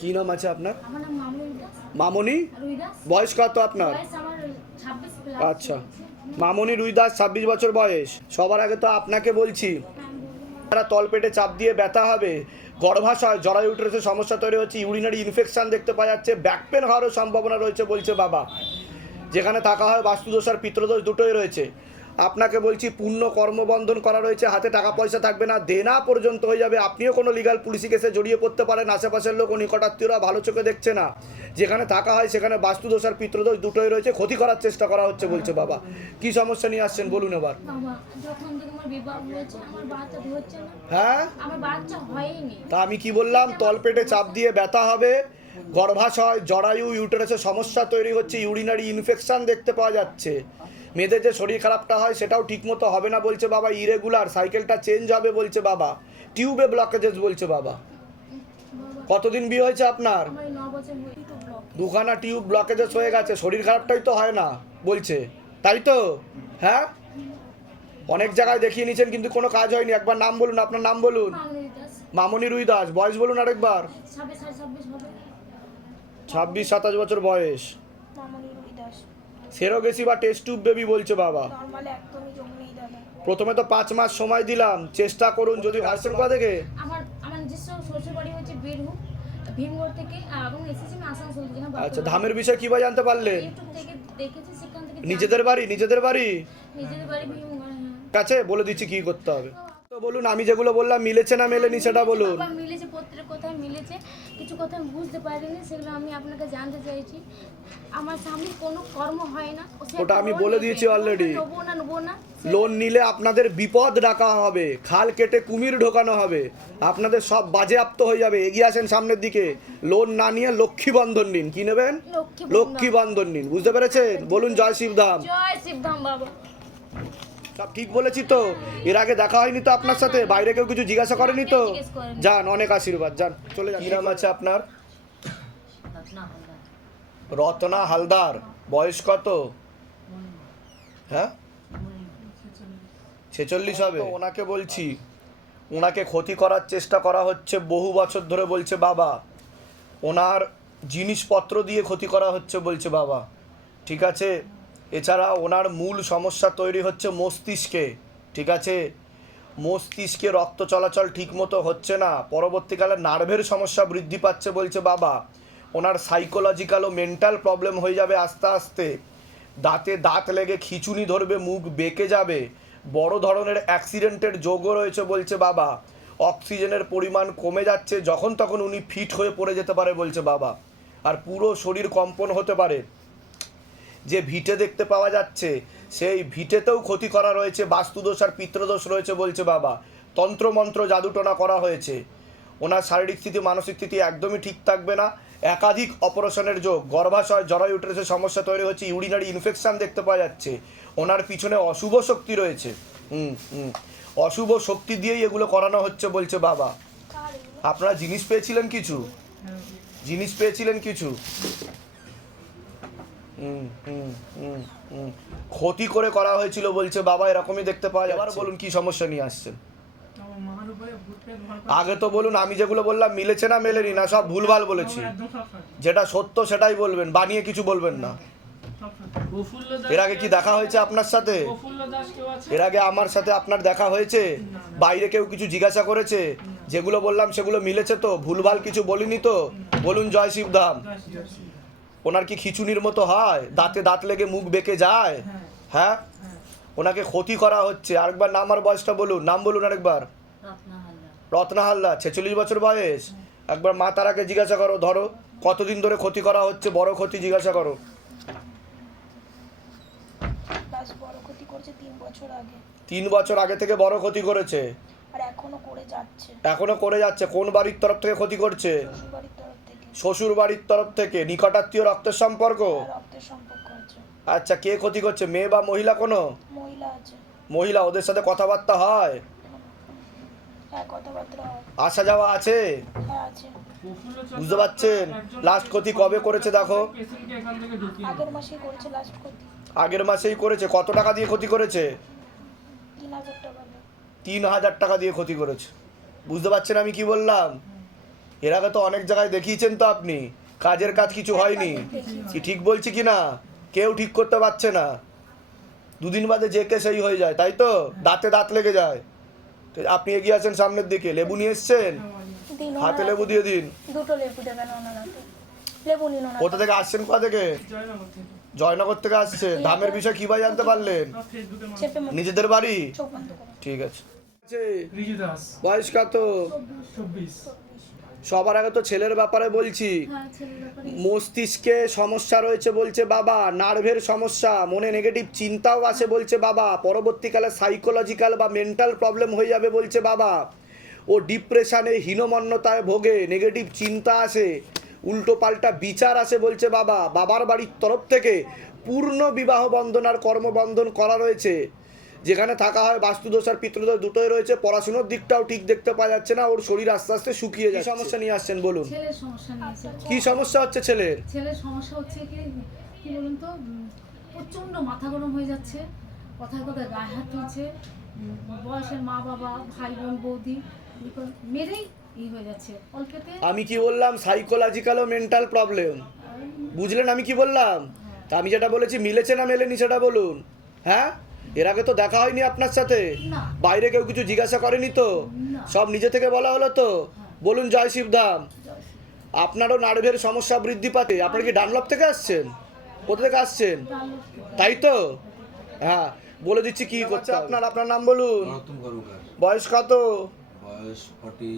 কি নাম আছে আপনার? মামনি বয়স কত আপনার? আচ্ছা। মামনি রুই দাস ছাব্বিশ বছর বয়স। সবার আগে তো আপনাকে বলছি তারা তলপেটে চাপ দিয়ে ব্যথা হবে গর্ভাশয় জরায়ু ইউটেরাসের সমস্যা তৈরি হচ্ছে ইউরিনারি ইনফেকশান দেখতে পাওয়া যাচ্ছে ব্যাক পেন হওয়ারও সম্ভাবনা রয়েছে বলছে বাবা। যেখানে থাকা হয় বাস্তুদোষ আর পিত্রদোষ দুটোই রয়েছে। আপনাকে বলছি পূর্ণ কর্মবন্ধন করা রয়েছে হাতে টাকা পয়সা থাকবে না দেনা পর্যন্ত হয়ে যাবে। আপনিও কোনো লিগাল পুলিশি কেসে জড়িয়ে পড়তে পারেন আশেপাশের লোক ও নিকটাত্মীয়রা ভালো চোখে দেখছে না। যেখানে থাকা হয় সেখানে বাস্তুদোষ আর পিত্রদোষ দুটোই রয়েছে ক্ষতি করার চেষ্টা করা হচ্ছে বলছে বাবা। কি সমস্যা নিয়ে আসছেন বলুন এবার। হ্যাঁ? তা আমি কি বললাম তলপেটে চাপ দিয়ে ব্যথা হবে গর্ভাশয় জরায়ু ইউটেরাসের সমস্যা তৈরি হচ্ছে ইউরিনারি ইনফেকশন দেখতে পাওয়া যাচ্ছে। মেয়েদের যে শরীর খারাপটা হয় সেটাও ঠিকমতো হবে না বলছে বাবা ইরেগুলার সাইকেলটা চেঞ্জ হবে বলছে বাবা। টিউবে ব্লকেজেস বলছে বাবা। কতদিন বিয়ে হয়েছে আপনার? দুখানা টিউব ব্লকেজেস হয়ে গেছে শরীর খারাপটাই তো হয় না বলছে। তাই তো? হ্যাঁ? অনেক জায়গায় দেখিয়ে নিয়েছেন কিন্তু কোনো কাজ হয়নি। একবার নাম বলুন আপনার নাম বলুন। মামনি রুই দাস বয়স বলুন আরেকবার। ছাব্বিশ সাতাশ বছর বয়স। সেরোগেসি বা টেস্ট টিউব বেবি বলছে বাবা। নর্মাল একদমই যোগ নেই দাদা প্রথমে তো পাঁচ মাস সময় দিলাম চেষ্টা করুন যদি আসছেন কোথা থেকে। আমার আমার নিজস্ব শ্বশুর বাড়ি হচ্ছে বীরভূম ভীমগড় থেকে এবং এসেছি আমি আসানসোল থেকে আচ্ছা ধামের বিষয়ে কি জানতে পারলেন ইউটিউব থেকে দেখেছি সেখান থেকে নিজেদের বাড়ি নিজেদের বাড়ি? নিজেদের বাড়ি ভীমগড় হ্যাঁ। কাছে বলে দিচ্ছি কি করতে হবে। তো বলুন আমি যেগুলো বললাম মিলেছে না মেলেনি সেটা বলুন। মিলেছে প্রত্যেক কথায় মিলেছে কিছু কথা আমি বুঝতে পারিনি সেগুলো আমি আপনাকে জানতে চাইছি। আমার স্বামীর কোনো কর্ম হয় না ওটা আমি বলে দিয়েছি অলরেডি নেব না নেব না লোন নিলে আপনাদের বিপদ ডাকা হবে খাল কেটে কুমির ঢোকানো হবে আপনাদের সব বাজেয়াপ্ত হয়ে যাবে এগিয়ে আসেন সামনের দিকে। লোন না নিয়ে লক্ষ্মী বন্ধন নিন কি নেবেন? লক্ষ্মী বন্ধন নিন বুঝতে পেরেছেন? বলুন জয় শিবধাম। জয় শিবধাম বাবা। সব ঠিক বলেছি তো? এর আগে দেখা হয়নি তো আপনার সাথে? বাইরে কেউ কিছু জিজ্ঞাসা করেনি তো? যান অনেক আশীর্বাদ যান চলে যান। নাম আছে আপনার? রত্না হালদার। বয়স কত? হ্যাঁ? ছেচল্লিশ হবে। ওনাকে বলছি। ওনাকে ক্ষতি করার চেষ্টা করা হচ্ছে বহু বছর ধরে বলছে বাবা। ওনার জিনিসপত্র দিয়ে ক্ষতি করা হচ্ছে বলছে বাবা। ঠিক আছে? এছাড়া ওনার মূল সমস্যা তৈরি হচ্ছে মস্তিষ্কে, ঠিক আছে? মস্তিষ্কে রক্ত চলাচল ঠিকমতো হচ্ছে না। পরবর্তীকালে নার্ভের সমস্যা বৃদ্ধি পাচ্ছে বলছে বাবা। ওনার সাইকোলজিক্যাল ও মেন্টাল প্রবলেম হয়ে যাবে আস্তে আস্তে। দাঁতে দাঁত লেগে খিচুনি ধরবে, মুখ বেঁকে যাবে। বড় ধরনের অ্যাক্সিডেন্টের যোগও রয়েছে বলছে বাবা। অক্সিজেনের পরিমাণ কমে যাচ্ছে, যখন তখন উনি ফিট হয়ে পড়ে যেতে পারে বলছে বাবা। আর পুরো শরীর কম্পন হতে পারে। যে ভিটে দেখতে পাওয়া যাচ্ছে সেই ভিটেতেও ক্ষতি করা রয়েছে বাস্তুদোষ আর পিত্রদোষ রয়েছে বলছে বাবা। তন্ত্রমন্ত্র জাদুটনা করা হয়েছে। ওনার শারীরিক স্থিতি মানসিক স্থিতি একদমই ঠিক থাকবে না। একাধিক অপারেশনের যোগ গর্ভাশয় জরায়ু ইউটেরাসের সমস্যা তৈরি হচ্ছে ইউরিনারি ইনফেকশান দেখতে পাওয়া যাচ্ছে। ওনার পিছনে অশুভ শক্তি রয়েছে। হুম হুম। অশুভ শক্তি দিয়েই এগুলো করানো হচ্ছে বলছে বাবা। আপনারা জিনিস পেয়েছিলেন কিছু? জিনিস পেয়েছিলেন কিছু। ক্ষতি করে করা হয়েছিল বলছে, বাবা, এরকমই দেখতে পাওয়া এবার বলুন কি সমস্যা নিয়ে আসছেন? আগে তো বলুন, আমি যেগুলো বললাম, মিলেছে না মেলেনি, না সব ভুলভাল বলেছি। যেটা সত্য সেটাই বলবেন বানিয়ে কিছু বলবেন না। এর আগে কি দেখা হয়েছে আপনার সাথে? এর আগে আমার সাথে আপনার দেখা হয়েছে? বাইরে কেউ কিছু জিজ্ঞাসা করেছে? যেগুলো বললাম সেগুলো মিলেছে তো? ভুলভাল কিছু বলিনি তো? বলুন, জয় শিবধাম। ওনার কি খিচুনির মতো হয়? দাঁতে দাঁত লেগে মুখ বেঁকে যায়? হ্যাঁ হ্যাঁ? হ্যাঁ। ওনাকে ক্ষতি করা হচ্ছে। আরেকবার নাম আর বয়সটা বলুন। নাম বলুন আরেকবার। রত্না হালদার ছেচল্লিশ বছর বয়স। একবার মা তারাকে জিজ্ঞাসা করো ধরো কতদিন ধরে ক্ষতি করা হচ্ছে বড় ক্ষতি জিজ্ঞাসা করো। প্লাস বড় ক্ষতি করছে তিন বছর আগে। তিন বছর আগে থেকে বড় ক্ষতি করেছে? আর এখনও করে যাচ্ছে। এখনও করে যাচ্ছে। কোন বাড়ির তরফ থেকে ক্ষতি করছে? শ্বশুর বাড়ির তরফ থেকে নিকটাত্মীয় রক্তের সম্পর্ক? রক্তের সম্পর্ক আছে। আচ্ছা কে ক্ষতি করছে মেয়ে বা মহিলা কোনো? মহিলা আছে। মহিলা ওদের সাথে কথাবার্তা হয়? হ্যাঁ হয়। আসা যাওয়া আছে? হ্যাঁ বুঝতে পারছেন? লাস্ট ক্ষতি কবে করেছে দেখো। আগের মাসেই করেছে কত টাকা দিয়ে ক্ষতি করেছে। তিন হাজার টাকা দিয়ে ক্ষতি করেছে। বুঝতে পারছেন আমি কি বললাম? এর আগে তো অনেক জায়গায় দেখিয়েছেন তো আপনি। কাজের কাজ কিছু হয়নি। কি ঠিক বলছি কি না? কেউ ঠিক করতে পারছে না। দুদিন বাদে যে কে সেই হয়ে যায় তাই তো? দাঁতে দাঁত লেগে যায়। তো আপনি এগিয়ে আছেন সামনের দিকে। লেবু নিয়ে এসছেন? হাতে লেবু দিয়ে দিন। দুটো লেবু দেবেন লেবু নিন কোথা থেকে আসছেন কোথা থেকে? জয়নগর থেকে। আসছে ধামের বিষয় কি ভাই জানতে পারলেন? নিজেদের বাড়ি? ঠিক আছে। বয়স কত? চব্বিশ। সবার আগে তো ছেলের ব্যাপারে বলছি। হ্যাঁ মস্তিষ্কে সমস্যা রয়েছে বলছে বাবা নার্ভের সমস্যা মনে নেগেটিভ চিন্তাও আসে বলছে বাবা পরবর্তীকালে সাইকোলজিক্যাল বা মেন্টাল প্রবলেম হয়ে যাবে বলছে বাবা। ও ডিপ্রেশনে হীনমন্যতায় ভোগে নেগেটিভ চিন্তা আসে উল্টো পাল্টা বিচার আসে বলছে বাবা। বাবার বাড়ির তরফ থেকে পূর্ণ বিবাহ বন্ধন আর কর্মবন্ধন করা রয়েছে। যেখানে থাকা হয় বাস্তুদোষ আর পিতৃদোষ দুটোই রয়েছে। পড়াশুনোর দিকটাও ঠিক দেখতে পাওয়া যাচ্ছে না ওর শরীর আস্তে আস্তে শুকিয়ে যায় সমস্যা নিয়ে আসছেন বলুন? ছেলের সমস্যা কি সমস্যা হচ্ছে ছেলের? ছেলের সমস্যা হচ্ছে কি কি বলুন তো উম, প্রচণ্ড মাথা গরম হয়ে যাচ্ছে কথায় কথায় গায়ে হাত তুলছে বয়সের মা বাবা ভাই বোন বৌদি মেরেই হয়ে যাচ্ছে। আমি কি বললাম সাইকোলজিক্যাল ও মেন্টাল প্রবলেম বুঝলেন আমি কি বললাম? তা আমি যেটা বলেছি মিলেছে না মেলেনি সেটা বলুন। হ্যাঁ? এর আগে তো দেখা হয়নি আপনার সাথে। বাইরে কেউ কিছু জিজ্ঞাসা করেনি তো? সব নিজে থেকে বলা হলো তো? বলুন জয় শিবধাম। আপনারও নার্ভের সমস্যা বৃদ্ধি পাতে। আপনার কি ডানলপ থেকে আসছেন? কোথা থেকে আসছেন? তাই তো? হ্যাঁ বলে দিচ্ছি কি করছে আপনার আপনার নাম বলুন। বয়স কত? বয়স ফর্টি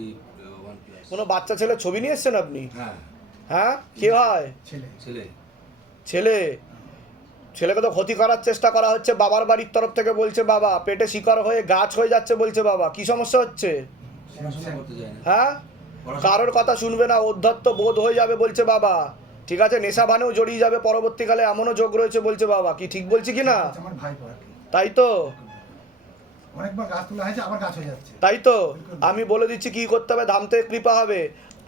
ওয়ান প্লাস কোনো বাচ্চা ছেলে ছবি নিয়ে এসছেন আপনি? হ্যাঁ। হ্যাঁ? কে হয়? ছেলে। ছেলে? ছেলেকে তো ক্ষতি করার চেষ্টা করা হচ্ছে বাবার বাড়ির তরফ থেকে বলছে বাবা পেটে শিকড় হয়ে গাছ হয়ে যাচ্ছে বলছে বাবা কি সমস্যা হচ্ছে? হ্যাঁ? কারোর কথা শুনবে না অধ্যত্ত বোধ হয়ে যাবে বলছে বাবা। ঠিক আছে নেশা ভানেও জড়িয়ে যাবে পরবর্তীকালে এমনও যোগ রয়েছে বলছে বাবা কি ঠিক বলছি কি না? তাই তো? তাই তো? আমি বলে দিচ্ছি কি করতে হবে ধামতে কৃপা হবে।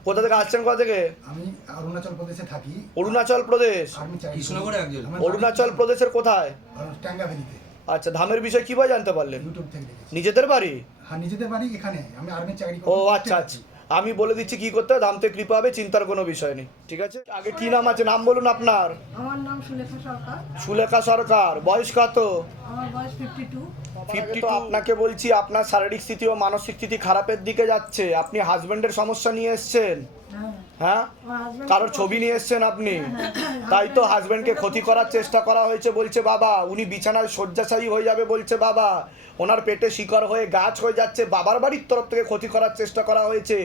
কোথা থেকে আসছেন কোথা থেকে? আমি অরুণাচল প্রদেশে থাকি। অরুণাচল প্রদেশ? কৃষ্ণনগরে একজন। অরুণাচল প্রদেশের কোথায়? বাড়ি আচ্ছা ধামের বিষয় কীভাবে জানতে পারলেন? ইউটিউব থেকে নিজেদের বাড়ি? হ্যাঁ নিজেদের বাড়ি এখানে। আমি আর্মি চাকরি ও আচ্ছা আচ্ছা। আমি বলে দিচ্ছি কি করতে হবে দামতে কৃপা হবে চিন্তার কোনো বিষয় নেই। ঠিক আছে? আগে কি নাম আছে? নাম বলুন আপনার। আমার নাম সুলেখা সরকার। সুলেখা সরকার বয়স কত? আমার বয়স ফিফটি টু ফিফটি তো আপনাকে বলছি আপনার শারীরিক স্থিতি ও মানসিক স্থিতি খারাপের দিকে যাচ্ছে। আপনি হাজবেন্ডের সমস্যা নিয়ে এসছেন। হ্যাঁ? কারোর ছবি নিয়ে এসছেন আপনি? তাই তো হাজবেন্ডকে ক্ষতি করার চেষ্টা করা হয়েছে বলছে বাবা উনি বিছানায় শয্যাশায়ী হয়ে যাবে বলছে বাবা ওনার পেটে শিকড় হয়ে গাছ হয়ে যাচ্ছে বাবার বাড়ির তরফ থেকে ক্ষতি করার চেষ্টা করা হয়েছে।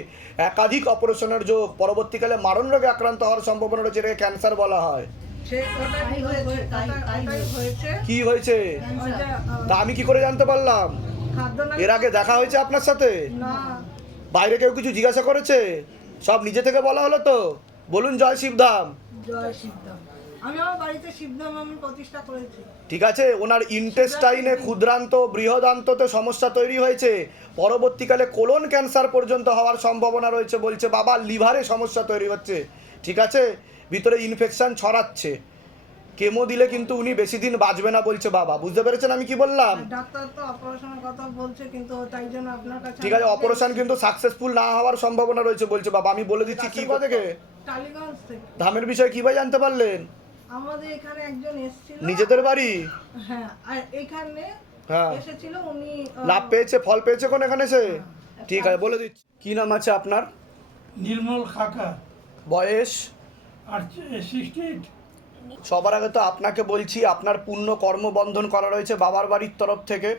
একাধিক অপারেশনের যোগ পরবর্তীকালে মারণ রোগে আক্রান্ত হওয়ার সম্ভাবনা রয়েছে এটাকে ক্যান্সার বলা হয়। কি হয়েছে? তা আমি কি করে জানতে পারলাম? এর আগে দেখা হয়েছে আপনার সাথে? বাইরে কেউ কিছু জিজ্ঞাসা করেছে? সব নিজে থেকে বলা হলো তো? বলুন জয় শিবধাম। জয় শিবধাম। আমি আমার বাড়িতে শিবধাম আমি প্রতিষ্ঠা করেছি। ঠিক আছে ওনার ইন্টেস্টাইনে ক্ষুদ্রান্ত বৃহদান্ততে সমস্যা তৈরি হয়েছে। পরবর্তীকালে কোলন ক্যান্সার পর্যন্ত হওয়ার সম্ভাবনা রয়েছে বলছে বাবা লিভারে সমস্যা তৈরি হচ্ছে। ঠিক আছে ভিতরে ইনফেকশন ছড়াচ্ছে। কেমো দিলে কিন্তু উনি বেশি দিন বাঁচবে না বলছে বাবা। বুঝতে পেরেছেন আমি কি বললাম? ডাক্তার তো অপারেশনের কথা বলছে কিন্তু তাই জন্য আপনার কাছে ঠিক আছে অপারেশন কিন্তু সাকসেসফুল না হওয়ার সম্ভাবনা রয়েছে বলছে বাবা। আমি বলে দিচ্ছি কি কথা থেকে? টালিগঞ্জ থেকে। ধামের বিষয়ে কীভাবে জানতে পারলেন? আমাদের এখানে একজন এসেছিল। নিজেদের বাড়ি? হ্যাঁ আর এখানে হ্যাঁ। এসেছিল উনি লাভ পেয়েছে ফল পেয়েছে কোন এখানে এসে? ঠিক আছে বলে দিচ্ছি। কি নাম আছে আপনার? নির্মল খাকা বয়স? আর সিক্সটি এইট সবার আগে তো আপনাকে বলছি, আপনার পূর্ণ কর্মবন্ধন করা রয়েছে বাবার বাড়ির তরফ থেকে।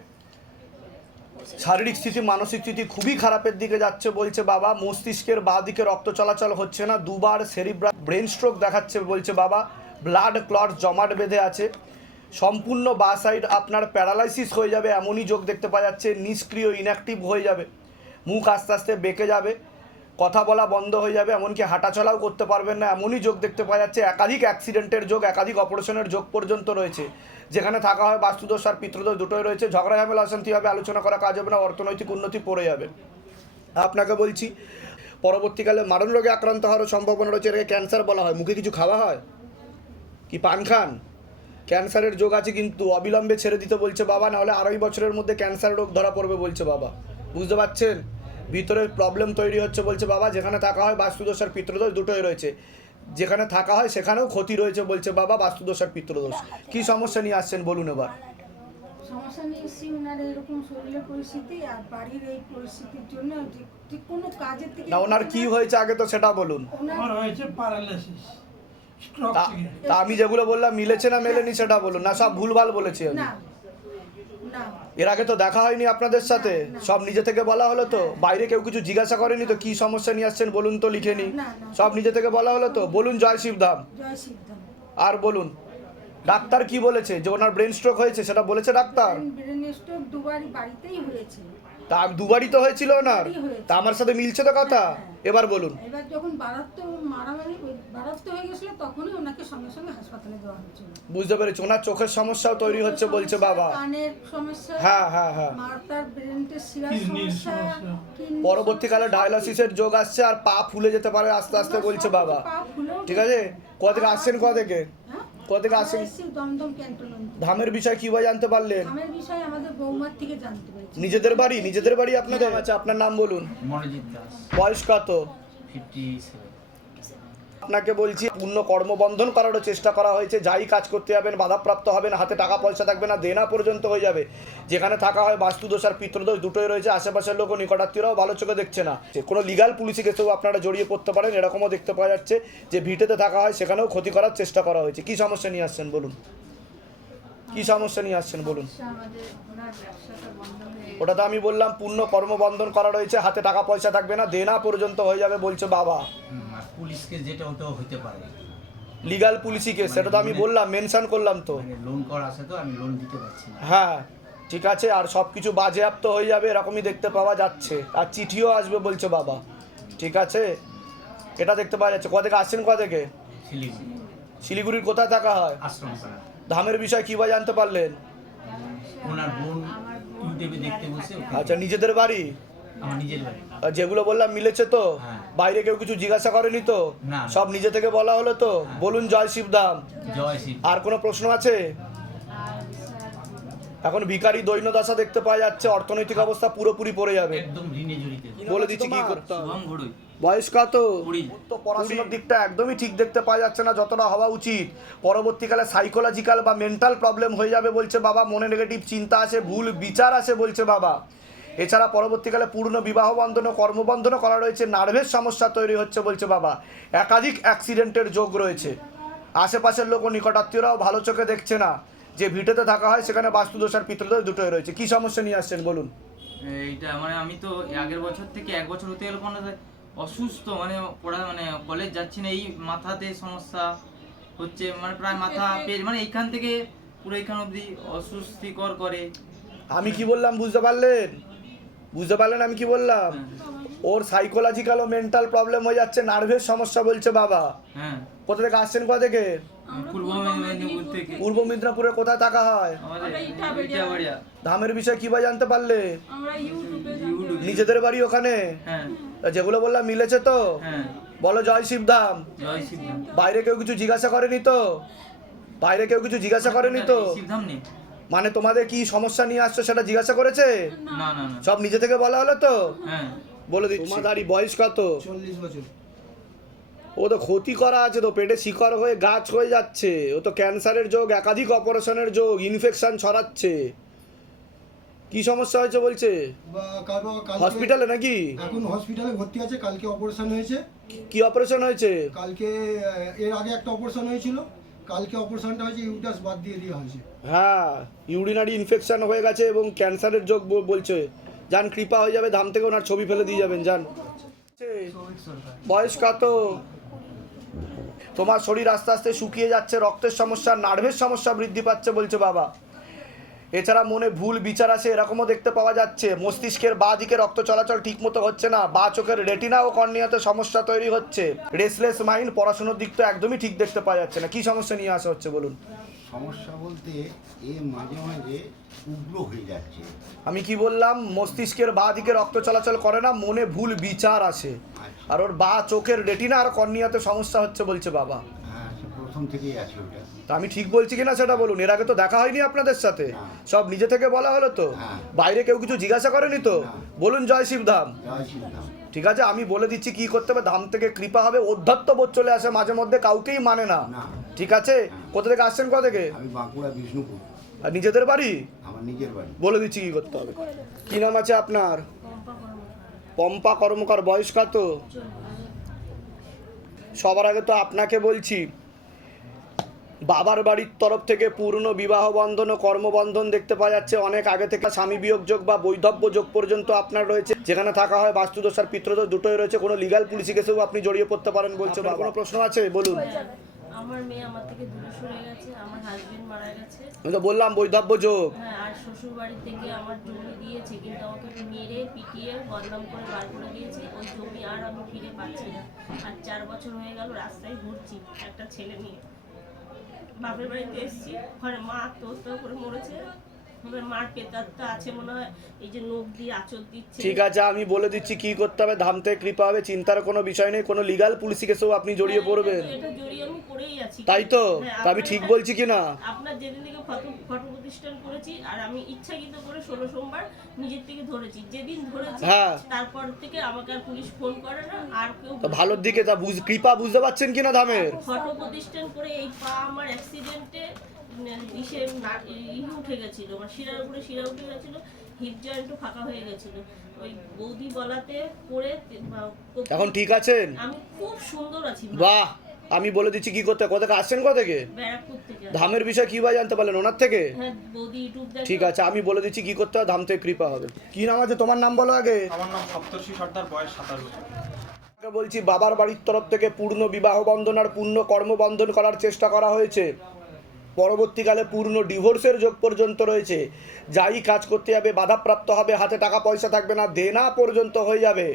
শারীরিক স্থিতি, মানসিক স্থিতি খুবই খারাপের দিকে যাচ্ছে বলছে বাবা। মস্তিষ্কের বাঁ দিকে রক্ত চলাচল হচ্ছে না। দুবার সেরিব্রা ব্রেন স্ট্রোক দেখাচ্ছে বলছে বাবা। ব্লাড ক্লট জমাট বেঁধে আছে। সম্পূর্ণ বা সাইড আপনার প্যারালাইসিস হয়ে যাবে, এমনই যোগ দেখতে পাওয়া যাচ্ছে, নিষ্ক্রিয় ইনঅ্যাক্টিভ হয়ে যাবে। মুখ আস্তে আস্তে বেঁকে যাবে। কথা বলা বন্ধ হয়ে যাবে, এমনকি হাঁটাচলাও করতে পারবেন না। এমনই যোগ দেখতে পাওয়া যাচ্ছে, একাধিক অ্যাক্সিডেন্টের যোগ, একাধিক অপারেশনের যোগ পর্যন্ত রয়েছে। যেখানে থাকা হয় বাস্তুদোষ আর পিতৃদোষ দুটোই রয়েছে। ঝগড়া, ঝামেলা, অশান্তি হবে, আলোচনা করা কাজ হবে না, অর্থনৈতিক উন্নতি পড়ে যাবে। আপনাকে বলছি, পরবর্তীকালে মারণ রোগে আক্রান্ত হওয়ার সম্ভাবনা রয়েছে, এটাকে ক্যান্সার বলা হয়। মুখে কিছু খাওয়া হয়? কি পান খান? ক্যান্সারের যোগ আছে কিন্তু, অবিলম্বে ছেড়ে দিতে বলছে বাবা, নাহলে আড়াই বছরের মধ্যে ক্যান্সার রোগ ধরা পড়বে বলছে বাবা। বুঝতে পারছেন? ভিতরে প্রবলেম তৈরি হচ্ছে বলছে বাবা যেখানে থাকা হয় বাস্তুদোষ আর পিতৃদোষ দুটোই রয়েছে। যেখানে থাকা হয় সেখানেও ক্ষতি রয়েছে বলছে বাবা বাস্তুদোষ আর পিতৃদোষ কি সমস্যা নিয়ে আসছেন বলুন এবার। সমস্যা নিয়ে এসেছি ওনার এরকম শরীরের পরিস্থিতি আর বাড়ির এই পরিস্থিতির জন্য যে কোনো কাজের থেকে না ওনার কি হয়েছে আগে তো সেটা বলুন। ওনার হয়েছে প্যারালাইসিস তা তা আমি যেগুলো বললাম মিলেছে না মেলেনি সেটা বলুন না সব ভুলভাল বলেছি আমি। না এর আগে তো দেখা হয়নি আপনাদের সাথে। সব নিজে থেকে বলা হলো তো? বাইরে কেউ কিছু জিজ্ঞাসা করেনি তো? কি সমস্যা নিয়ে আসছেন? বলুন তো লিখে নি না, না। সব নিজে থেকে বলা হলো তো? বলুন জয় শিবধাম। আর বলুন ডাক্তার কি বলেছে? যে ওনার ব্রেন স্ট্রোক হয়েছে সেটা বলেছে ডাক্তার? ব্রেন স্ট্রোক দুবার বাড়িতেই হয়েছে। তা দুবারই তো হয়েছিল ওনার। তা আমার সাথে মিলছে তো কথা। হ্যাঁ। এবার বলুন। এবার যখন বারাত্ম মারামারি বারাত্ম হয়ে গেছিল তখনই ওনাকে সঙ্গে সঙ্গে হাসপাতালে দেওয়া হচ্ছিল বুঝতে পেরেছি। ওনার চোখের সমস্যাও তৈরি হচ্ছে বলছে বাবা। কানের সমস্যা হ্যাঁ হ্যাঁ হ্যাঁ। মাথার ব্রেনটের শিরার সমস্যা। পরবর্তীকালে। ডায়ালিসিসের যোগ আসছে আর পা ফুলে যেতে পারে আস্তে আস্তে বলছে বাবা। ঠিক আছে? কোথা থেকে আসছেন কোথা থেকে? হ্যাঁ? কোথা থেকে আসেন? দমদম ক্যান্টনমেন্ট ধামের বিষয় কীভাবে জানতে পারলেন? ধামের বিষয় আমাদের বৌমার থেকে জানতে পেরেছি। নিজেদের বাড়ি? নিজেদের বাড়ি আপনাদের? আচ্ছা আপনার নাম বলুন। মনোজিৎ দাস। বয়স কত? ফিফটি সেভেন আপনাকে বলছি, পূর্ণ কর্মবন্ধন করারও চেষ্টা করা হয়েছে। যাই কাজ করতে যাবেন, বাধাপ্রাপ্ত হবেন, হাতে টাকা পয়সা থাকবে না, দেনা পর্যন্ত হয়ে যাবে। যেখানে থাকা হয় বাস্তুদোষ আর পিতৃদোষ দুটোই রয়েছে, আশেপাশের লোক নিকটাত্মীয়রাও ভালো চোখে দেখছে না। কোনো লিগাল পুলিশি কেসেও আপনারা জড়িয়ে পড়তে পারেন, এরকমও দেখতে পাওয়া যাচ্ছে যে ভিটেতে থাকা হয়, সেখানেও ক্ষতি করার চেষ্টা করা হয়েছে। কী সমস্যা নিয়ে আসছেন, বলুন? কি সমস্যা নিয়ে আসছেন বলুন? হয়ে ওটা তো আমি বললাম পূর্ণ কর্মবন্ধন করা রয়েছে হাতে টাকা পয়সা থাকবে না দেনা পর্যন্ত হয়ে যাবে বলছে বাবা। পুলিশকে যেটা ওটাও হতে পারে। লিগাল পুলিশি কেস সেটা তো আমি বললাম মেনশন করলাম তো। মানে লোন করা আছে তো আমি লোন দিতে পারছি না। হ্যাঁ ঠিক আছে আর সব কিছু বাজেয়াপ্ত হয়ে যাবে এরকমই দেখতে পাওয়া যাচ্ছে। আর চিঠিও আসবে বলছে বাবা। ঠিক আছে? এটা দেখতে পাওয়া যাচ্ছে। কোথা থেকে আসছেন কোথা থেকে? শিলিগুড়ি। শিলিগুড়ির কোথায় থাকা হয়? আশ্রম পাড়া ধামের বিষয় কীভাবে জানতে পারলেন? ওনার বোন ইউটিউবে দেখতে বসে আচ্ছা নিজেদের বাড়ি? আমার নিজের বাড়ি। আর যেগুলো বললাম মিলেছে তো? হ্যাঁ। বাইরে কেউ কিছু জিজ্ঞাসা করেনি তো? সব নিজে থেকে বলা হলো তো? বলুন জয় শিবধাম জয় শিব আর কোনো প্রশ্ন আছে? এখন ভিখারি দৈন্যদশা দেখতে পাওয়া যাচ্ছে অর্থনৈতিক অবস্থা পুরোপুরি পড়ে যাবে। একদম ঋণে জড়িত। বলে দিচ্ছি কি করতে হবে? বয়স কত? তো পড়াশোনার দিকটা একদমই ঠিক দেখতে পাওয়া যাচ্ছে না যতটা হওয়া উচিত। পরবর্তীকালে সাইকোলজিক্যাল বা মেন্টাল প্রবলেম হয়ে যাবে বলছে বাবা মনে নেগেটিভ চিন্তা আসে ভুল বিচার আসে বলছে বাবা। এছাড়া পরবর্তীকালে পূর্ণ বিবাহ বন্ধন কর্মবন্ধনও করা রয়েছে নার্ভের সমস্যা তৈরি হচ্ছে বলছে বাবা। একাধিক অ্যাক্সিডেন্টের যোগ রয়েছে। আশেপাশের লোক ও নিকটাত্মীয়রাও ভালো চোখে দেখছে না। যে ভিটেতে থাকা হয় সেখানে বাস্তুদোষ আর পিতৃদোষ দুটোই রয়েছে। কি সমস্যা নিয়ে আসছেন বলুন? এইটা মানে আমি তো আগের বছর থেকে এক বছর হতে গেল কোনো অসুস্থ মানে পড়া মানে কলেজ যাচ্ছি না এই মাথাতে সমস্যা হচ্ছে মানে প্রায় মাথা পেজ মানে এইখান থেকে পুরো এইখান অবধি অস্বস্তিকর করে। আমি কি বললাম বুঝতে পারলেন? বুঝতে পারলেন আমি কি বললাম? ওর সাইকোলজিক্যাল ও মেন্টাল প্রবলেম হয়ে যাচ্ছে নার্ভের সমস্যা বলছে বাবা। হ্যাঁ। কোথা থেকে আসছেন কোথা থেকে? পূর্ব মেদিনীপুর থেকে। পূর্ব মেদিনীপুরে কোথায় থাকা হয়? ধামের বিষয় কীভাবে জানতে পারলে? ইউটিউবে। নিজেদের বাড়ি ওখানে? হ্যাঁ। যেগুলো বললাম মিলেছে তো? হ্যাঁ। বলো জয় শিবধাম জয় বাইরে কেউ কিছু জিজ্ঞাসা করেনি তো? বাইরে কেউ কিছু জিজ্ঞাসা করেনি তো? মানে তোমাদের কি সমস্যা নিয়ে আসছো সেটা জিজ্ঞাসা করেছে? না না না। সব নিজে থেকে বলা হলো তো? হ্যাঁ। বলে দিচ্ছি। তোমার বয়স কত? চল্লিশ বছর। ও তো ক্ষতি করা আছে তো পেটে শিকড় হয়ে গাছ হয়ে যাচ্ছে। ও তো ক্যান্সারের যোগ একাধিক অপারেশনের যোগ ইনফেকশন ছড়াচ্ছে। কি সমস্যা হয়েছে বলছে? হসপিটালে নাকি? এখন হসপিটালে ভর্তি আছে কালকে অপারেশন হয়েছে। কি অপারেশন হয়েছে? কালকে এর আগে একটা অপারেশন হয়েছিল। কালকে অপারেশনটা হয়েছে ইউটাস বাদ দিয়ে দেওয়া হয়েছে। হ্যাঁ ইউরিনারি ইনফেকশন হয়ে গেছে এবং ক্যান্সারের যোগ বলছে। যান কৃপা হয়ে যাবে ধাম থেকে ওনার ছবি ফেলে দিয়ে যাবেন যান। বয়স কত? তোমার শরীর আস্তে আস্তে শুকিয়ে যাচ্ছে রক্তের সমস্যা নার্ভের সমস্যা বৃদ্ধি পাচ্ছে বলছে বাবা। এছাড়া মনে ভুল বিচার আসে এরকমও দেখতে পাওয়া যাচ্ছে। মস্তিষ্কের বা দিকে রক্ত চলাচল ঠিকমতো হচ্ছে না বা চোখের রেটিনা ও কর্নিয়াতে সমস্যা তৈরি হচ্ছে। রেসলেস মাইন্ড পড়াশোনার দিক তো একদমই ঠিক দেখতে পাওয়া যাচ্ছে না। কি সমস্যা নিয়ে আসা হচ্ছে বলুন? সমস্যা বলতে এ মাঝে মাঝে উগ্র হয়ে যাচ্ছে। আমি কি বললাম? মস্তিষ্কের বা দিকে রক্ত চলাচল করে না মনে ভুল বিচার আসে। আর ওর বা চোখের রেটিনা আর কর্নিয়াতে সমস্যা হচ্ছে বলছে বাবা। প্রথম থেকেই আছে ওটা। তা আমি ঠিক বলছি কিনা সেটা বলুন? এর আগে তো দেখা হয়নি আপনাদের সাথে। সব নিজে থেকে বলা হলো তো। বাইরে কেউ কিছু জিজ্ঞাসা করেনি তো? বলুন জয় শিবধাম জয় ঠিক আছে আমি বলে দিচ্ছি কি করতে হবে ধাম থেকে কৃপা হবে অধ্যাত্ম বোধ চলে আসে মাঝে মধ্যে কাউকেই মানে না। না। ঠিক আছে? কোথা থেকে আসছেন কোথা থেকে? আমি বাঁকুড়া বিষ্ণুপুর। আর নিজেদের বাড়ি? আমার নিজের বাড়ি। বলে দিচ্ছি কি করতে হবে। কি নাম আছে আপনার? পম্পা কর্মকার বয়স কত? সবার আগে তো আপনাকে বলছি বাবার বাড়ির তরফ থেকে পূর্ণ বিবাহ বন্ধন ও কর্মবন্ধন দেখতে পাওয়া যাচ্ছে। অনেক আগে থেকে স্বামী বিয়োগ যোগ বা বৈধব্য যোগ পর্যন্ত আপনার রয়েছে। যেখানে থাকা হয় বাস্তুদোষ আর পিত্রদোষ দুটোই রয়েছে। কোনো লিগাল পুলিশি কেসেও আপনি জড়িয়ে পড়তে পারেন বলছে বা কোনো প্রশ্ন আছে? বলুন। আমার মেয়ে আমার থেকে দূরে সরে গেছে আমার হাজবেন্ড মারা গেছে। আমি তো বললাম বৈধব্য যোগ। হ্যাঁ আর শ্বশুর বাড়ি থেকে আমার জমি দিয়েছে কিন্তু আমাকে মেরে পিটিয়ে বদনাম করে বার করে দিয়েছে। ওই জমি আর আমি ফিরে পাচ্ছি না। আর চার বছর হয়ে গেল রাস্তায় ঘুরছি একটা ছেলে নিয়ে বাপের বাড়িতে এসেছি। ঘরে মা আত্মহত্যা করে মরেছে। মার পেতারটা আছে মনে হয়। এই যে নখ দিয়ে আচর দিচ্ছে। ঠিক আছে আমি বলে দিচ্ছি কি করতে হবে ধাম থেকে কৃপা হবে চিন্তার কোনো বিষয় নেই কোনো লিগাল পুলিশি কেসেও আপনি জড়িয়ে হ্যাঁ, পড়বেন। এটা- এটা জড়িয়ে আমি পড়েই আছি। তাই তো হ্যাঁ, আমি ঠিক বলছি কি না? আপনার যেদিন থেকে ফটো ফটো প্রতিষ্ঠান করেছি আর আমি ইচ্ছাকৃত করে ষোলো সোমবার নিজের থেকে ধরেছি। যেদিন ধরেছি হ্যাঁ। তারপর থেকে আমাকে আর পুলিশ ফোন করে না আর কেউ ভালোর দিকে তা বুঝ কৃপা বুঝতে পারছেন কিনা ধামের? ফটো প্রতিষ্ঠান করে এই পা আমার অ্যাক্সিডেন্টে ইসে উঠে গেছিল আমার শিরার উপরে শিরা উঠে গেছিল হিপ জয়েন্টও ফাঁকা হয়ে গেছিল। ওই বৌদি বলাতে পড়ে এখন ঠিক আছেন? আমি খুব সুন্দর আছি বাহ আমি বলে দিচ্ছি কি করতে কোথা থেকে আসছেন কোথা থেকে? ধামের বিষয় কি ভাই জানতে পারলেন ওনার থেকে? হ্যাঁ বৌদি ইউটিউব দেখে। ঠিক আছে আমি বলে দিচ্ছি কি করতে হবে ধাম থেকে কৃপা হবে। কি নাম আছে তোমার নাম বলো আগে? আমার নাম সপ্তর্ষি সর্দার বয়স সাতাশ বলছি বাবার বাড়ির তরফ থেকে পূর্ণ বিবাহ বন্ধন আর পূর্ণ কর্মবন্ধন করার চেষ্টা করা হয়েছে। পরবর্তীকালে পূর্ণ ডিভোর্সের যোগ পর্যন্ত রয়েছে। যাই কাজ করতে যাবে, বাধাপ্রাপ্ত হবে, হাতে টাকা, পয়সা থাকবে না, দেনা পর্যন্ত হয়ে যাবে।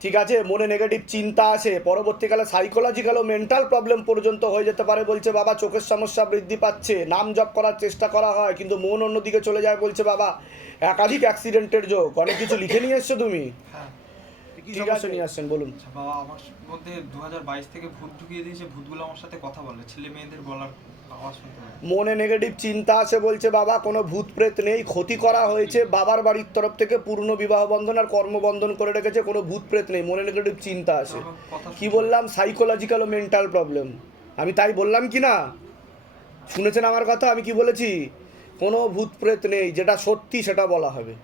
ঠিক আছে? মনে নেগেটিভ চিন্তা আসে পরবর্তীকালে সাইকোলজিক্যাল ও মেন্টাল প্রবলেম পর্যন্ত হয়ে যেতে পারে বলছে বাবা। চোখের সমস্যা বৃদ্ধি পাচ্ছে। নাম জপ করার চেষ্টা করা হয়, কিন্তু মন অন্যদিকে চলে যায় বলছে বাবা। একাধিক অ্যাক্সিডেন্টের যোগ। অনেক কিছু লিখে নিয়ে এসছো তুমি? হ্যাঁ। কি সমস্যা নিয়ে আসছেন বলুন। আচ্ছা বাবা আমার মধ্যে দু থেকে ভূত ঢুকিয়ে দিয়েছে ভূতগুলো আমার সাথে কথা বলে ছেলে মেয়েদের গলার আওয়াজ শুনতে পাই মনে নেগেটিভ চিন্তা আসে বলছে বাবা কোনো ভূত প্রেত নেই ক্ষতি করা হয়েছে বাবার বাড়ির তরফ থেকে পূর্ণ বিবাহ বন্ধন আর কর্মবন্ধন করে রেখেছে কোনো ভূত প্রেত নেই মনে নেগেটিভ চিন্তা আসে কথা কি বললাম? সাইকোলজিক্যাল ও মেন্টাল প্রবলেম আমি তাই বললাম কি না? শুনেছেন আমার কথা? আমি কি বলেছি? কোনো ভূত প্রেত নেই যেটা সত্যি সেটা বলা হবে।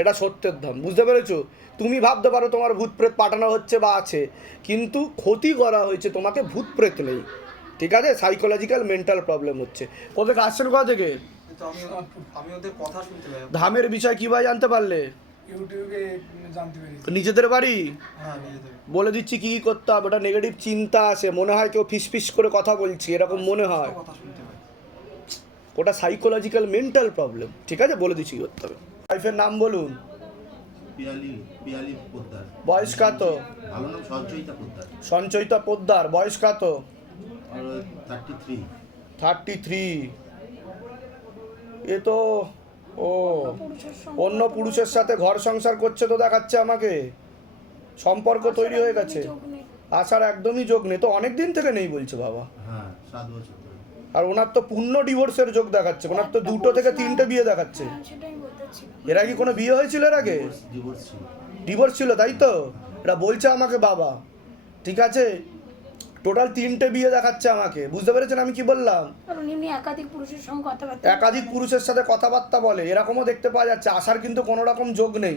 এটা সত্যের ধাম বুঝতে পেরেছ? তুমি ভাবতে পারো তোমার ভূত প্রেত পাঠানো হচ্ছে বা আছে কিন্তু ক্ষতি করা হয়েছে তোমাকে ভূত প্রেত নেই। ঠিক আছে? সাইকোলজিক্যাল মেন্টাল প্রবলেম হচ্ছে। কোথায় আসছেন কোথা থেকে? ওদের কথা শুনতে পাই। ধামের বিষয় কীভাবে জানতে পারলে? ইউটিউবে নিজেদের বাড়ি? হ্যাঁ বলে দিচ্ছি কী কী করতে হবে ওটা নেগেটিভ চিন্তা আসে মনে হয় কেউ ফিস ফিস করে কথা বলছি এরকম মনে হয়। ওটা সাইকোলজিক্যাল মেন্টাল প্রবলেম ঠিক আছে? বলে দিচ্ছি কী করতে হবে। ওয়াইফের নাম বলুন। বয়স কত? সঞ্চয়িতা পোদ্দার। বয়স কত? থার্টি থ্রি থার্টি থ্রি এ তো ও অন্য পুরুষের সাথে ঘর সংসার করছে তো দেখাচ্ছে আমাকে। সম্পর্ক তৈরি হয়ে গেছে। আসার একদমই যোগ নেই। তো অনেক দিন থেকে নেই বলছে বাবা। হ্যাঁ সাত বছর ধরে। আর ওনার তো পূর্ণ ডিভোর্সের যোগ দেখাচ্ছে। ওনার তো দুটো থেকে তিনটে বিয়ে দেখাচ্ছে। বলতেছি এর আগে কোনো বিয়ে হয়েছিল এর আগে? ডিভোর্স ছিল। তাই তো? এটা বলছে আমাকে বাবা। ঠিক আছে? টোটাল তিনটে বিয়ে দেখাচ্ছে আমাকে। বুঝতে পেরেছেন আমি কি বললাম? একাধিক পুরুষের সঙ্গে কথাবার্তা একাধিক পুরুষের সাথে কথাবার্তা বলে। এরকমও দেখতে পাওয়া যাচ্ছে। আসার কিন্তু কোনো রকম যোগ নেই।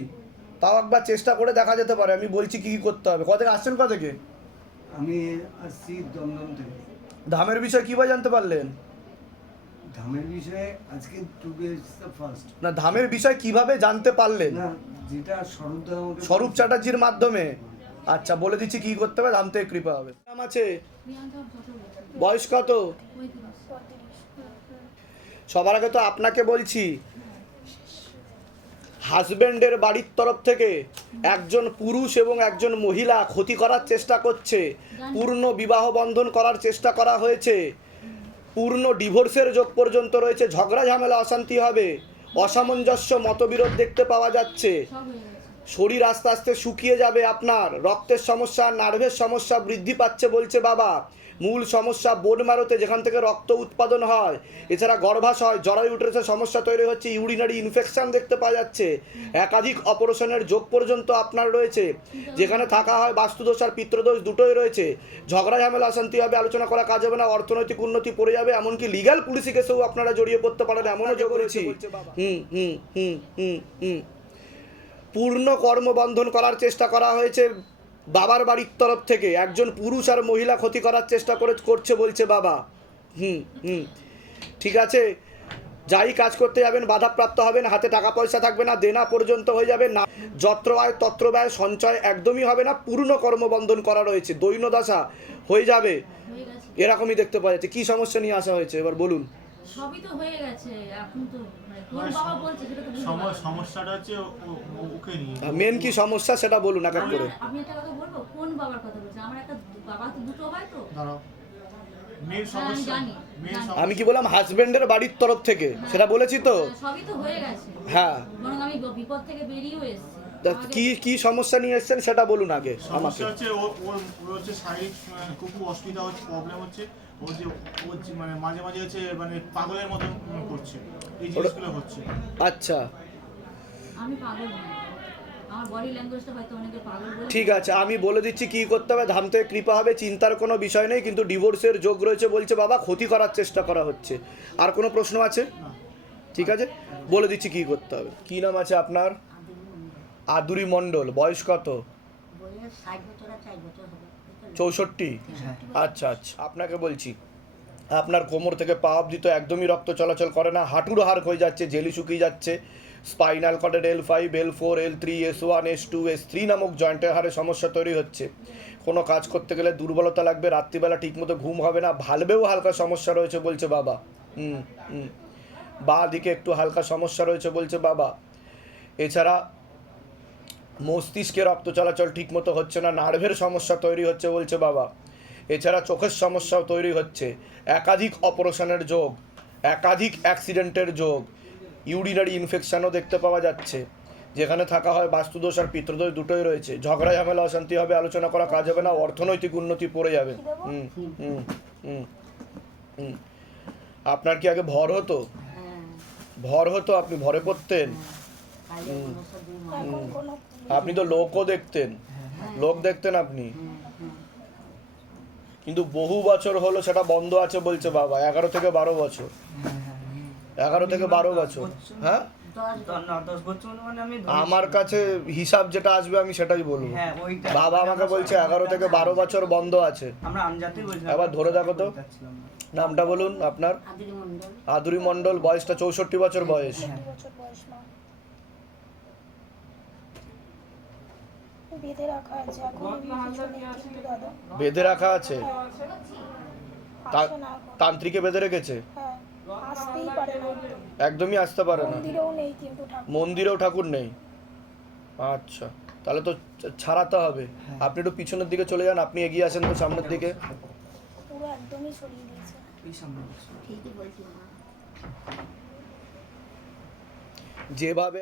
তাও একবার চেষ্টা করে দেখা যেতে পারে। আমি বলছি কি কি করতে হবে। কত থেকে আসছেন কত থেকে? আমি আসছি দমদম থেকে। ধামের বিষয়ে কীভাবে জানতে পারলেন? ধামের বিষয়ে আজকে টুডে ফার্স্ট না ধামের বিষয় কীভাবে জানতে পারলেন? না যেটা স্বরূপদা আমাকে স্বরূপ চ্যাটার্জির মাধ্যমে। আচ্ছা বলে দিচ্ছি কি করতে হবে ধাম থেকে কৃপা হবে। নাম আছে? বয়স কত? সবার আগে তো আপনাকে বলছি হাজবেন্ডের বাড়ির তরফ থেকে একজন পুরুষ এবং একজন মহিলা ক্ষতি করার চেষ্টা করছে পূর্ণ বিবাহ বন্ধন করার চেষ্টা করা হয়েছে পূর্ণ ডিভোর্সের যোগ পর্যন্ত রয়েছে। ঝগড়া, ঝামেলা, অশান্তি হবে। অসামঞ্জস্য মতবিরোধ দেখতে পাওয়া যাচ্ছে। শরীর আস্তে আস্তে শুকিয়ে যাবে আপনার। রক্তের সমস্যা, নার্ভের সমস্যা বৃদ্ধি পাচ্ছে বলছে বাবা। মূল সমস্যা বোন মারোতে যেখান থেকে রক্ত উৎপাদন হয়। এছাড়া গর্ভাশয় জরায়ু উঠেছে সমস্যা তৈরি হচ্ছে ইউরিনারি ইনফেকশন দেখতে পাওয়া যাচ্ছে। একাধিক অপারেশনের যোগ পর্যন্ত আপনার রয়েছে। যেখানে থাকা হয় বাস্তুদোষ আর পিত্রদোষ দুটোই রয়েছে। ঝগড়া ঝামেলা অশান্তি হবে আলোচনা করা কাজ হবে না অর্থনৈতিক উন্নতি পড়ে যাবে এমনকি লিগাল পুলিশি কেসেও আপনারা জড়িয়ে পড়তে পারেন এমনও যোগ রয়েছে হুম হুম হুম হুম হুম। পূর্ণ কর্মবন্ধন করার চেষ্টা করা হয়েছে। বাবার বাড়ির তরফ থেকে একজন পুরুষ আর মহিলা ক্ষতি করার চেষ্টা করে করছে বলছে বাবা। হুম হুম। ঠিক আছে? যাই কাজ করতে যাবেন বাধাপ্রাপ্ত হবেন হাতে টাকা পয়সা থাকবে না দেনা পর্যন্ত হয়ে যাবে না যত্র আয় তত্র ব্যয় সঞ্চয় একদমই হবে না পূর্ণ কর্মবন্ধন করা রয়েছে দৈন্য দশা হয়ে যাবে। এরকমই দেখতে পাওয়া যাচ্ছে। কী সমস্যা নিয়ে আসা হয়েছে? এবার বলুন। সবই তো হয়ে গেছে এখন তো মানে। সমস্যাটা হচ্ছে ও- ও- ও- ওকে নিয়ে। মেন কি সমস্যা সেটা বলুন এক এক আমি করে। আমি একটা কথা বলব? কোন বাবার কথা বলছেন আমার একটা বাবা তো দুটো হয় তো? দাঁড়াও। হ্যাঁ, আমি মেন কি বললাম হাজবেন্ডের বাড়ির তরফ থেকে? সেটা বলেছি তো? হ্যাঁ, সবই তো হয়ে গেছে। হ্যাঁ। আমি বিপদ থেকে বেরিয়েও এসেছি। কি কি সমস্যা নিয়ে এসেছেন সেটা বলুন আগে আমাকে। সমস্যা হচ্ছে ওর হচ্ছে শারীরিক খুব খুব অসুবিধা হচ্ছে প্রবলেম হচ্ছে। ও যে ও যে মানে মাঝে মাঝে হচ্ছে মানে পাগলের মতন করছে। এই জিনিসগুলো হচ্ছে। আচ্ছা। আমি পাগল নই। আমার বডি ল্যাঙ্গুয়েজটা হয়তো অনেকে পাগল বলে ঠিক আছে আমি বলে দিচ্ছি কি করতে হবে। ধাম থেকে কৃপা হবে চিন্তার কোনো বিষয় নেই কিন্তু ডিভোর্সের যোগ রয়েছে বলছে বাবা ক্ষতি করার চেষ্টা করা হচ্ছে। আর কোনো প্রশ্ন আছে? ঠিক আছে? বলে দিচ্ছি কি করতে হবে। কি নাম আছে আপনার? আদুরি মণ্ডল। বয়স কত? চৌষট্টি? আচ্ছা আচ্ছা। আপনাকে বলছি আপনার কোমর থেকে পা অব্দি তো একদমই রক্ত চলাচল করে না। হাঁটুর হাড় হয়ে যাচ্ছে জেলি শুকিয়ে যাচ্ছে। Spinal কর্ডের L five L four L three S one S two S three নামক জয়েন্টের হারে সমস্যা তৈরি হচ্ছে। কোনো কাজ করতে গেলে দুর্বলতা লাগবে রাত্রিবেলা ঠিকমতো ঘুম হবে না। ভালবেও হালকা সমস্যা রয়েছে বলছে বাবা। হুম হুম। বা দিকে একটু হালকা সমস্যা রয়েছে বলছে বাবা। এছাড়া মস্তিষ্কে রক্ত চলাচল ঠিকমতো হচ্ছে না নার্ভের সমস্যা তৈরি হচ্ছে বলছে বাবা। এছাড়া চোখের সমস্যাও তৈরি হচ্ছে। একাধিক অপারেশনের যোগ একাধিক অ্যাক্সিডেন্টের যোগ ইউরিনারি ইনফেকশানও দেখতে পাওয়া যাচ্ছে যেখানে থাকা হয় বাস্তুদোষ আর পিত্রদোষ দুটোই রয়েছে। ঝগড়া ঝামেলা অশান্তি হবে আলোচনা করা কাজ হবে না অর্থনৈতিক উন্নতি পড়ে যাবে। হুম হুম হুম হুম। আপনার কি আগে ভর হতো? ভর হতো আপনি ভরে পড়তেন? এখন কোনো আপনি তো লোকও দেখতেন। লোক দেখতেন আপনি। কিন্তু বহু বছর হলো সেটা বন্ধ আছে বলছে বাবা এগারো থেকে বারো বছর। এগারো থেকে বারো বছর হ্যাঁ? দশ বছর আমি আমার কাছে হিসাব যেটা আসবে আমি সেটাই বলব। হ্যাঁ বাবা আমাকে বলছে এগারো থেকে বারো বছর বন্ধ আছে। আমরা আমজাতেই বলছিলাম এবার ধরে দেখো তো নামটা বলুন আপনার। আদুরি মণ্ডল। বয়সটা চৌষট্টি বছর বয়স দু বছর বয়স মা বেঁধে রাখা আছে। এখন দাদা। বেঁধে রাখা আছে? এখন তান্ত্রিকে বেঁধে রেখেছে? হ্যাঁ আসতেই পারে না। একদমই আসতে পারে না। মন্দিরেও নেই কিন্তু ঠাকুর। মন্দিরেও ঠাকুর নেই। আচ্ছা তাহলে তো ছাড়াতে হবে। আপনি একটু পিছনের দিকে চলে যান আপনি এগিয়ে আসেন তো সামনের দিকে। পুরো একদমই সরিয়ে দিয়েছে। যেভাবে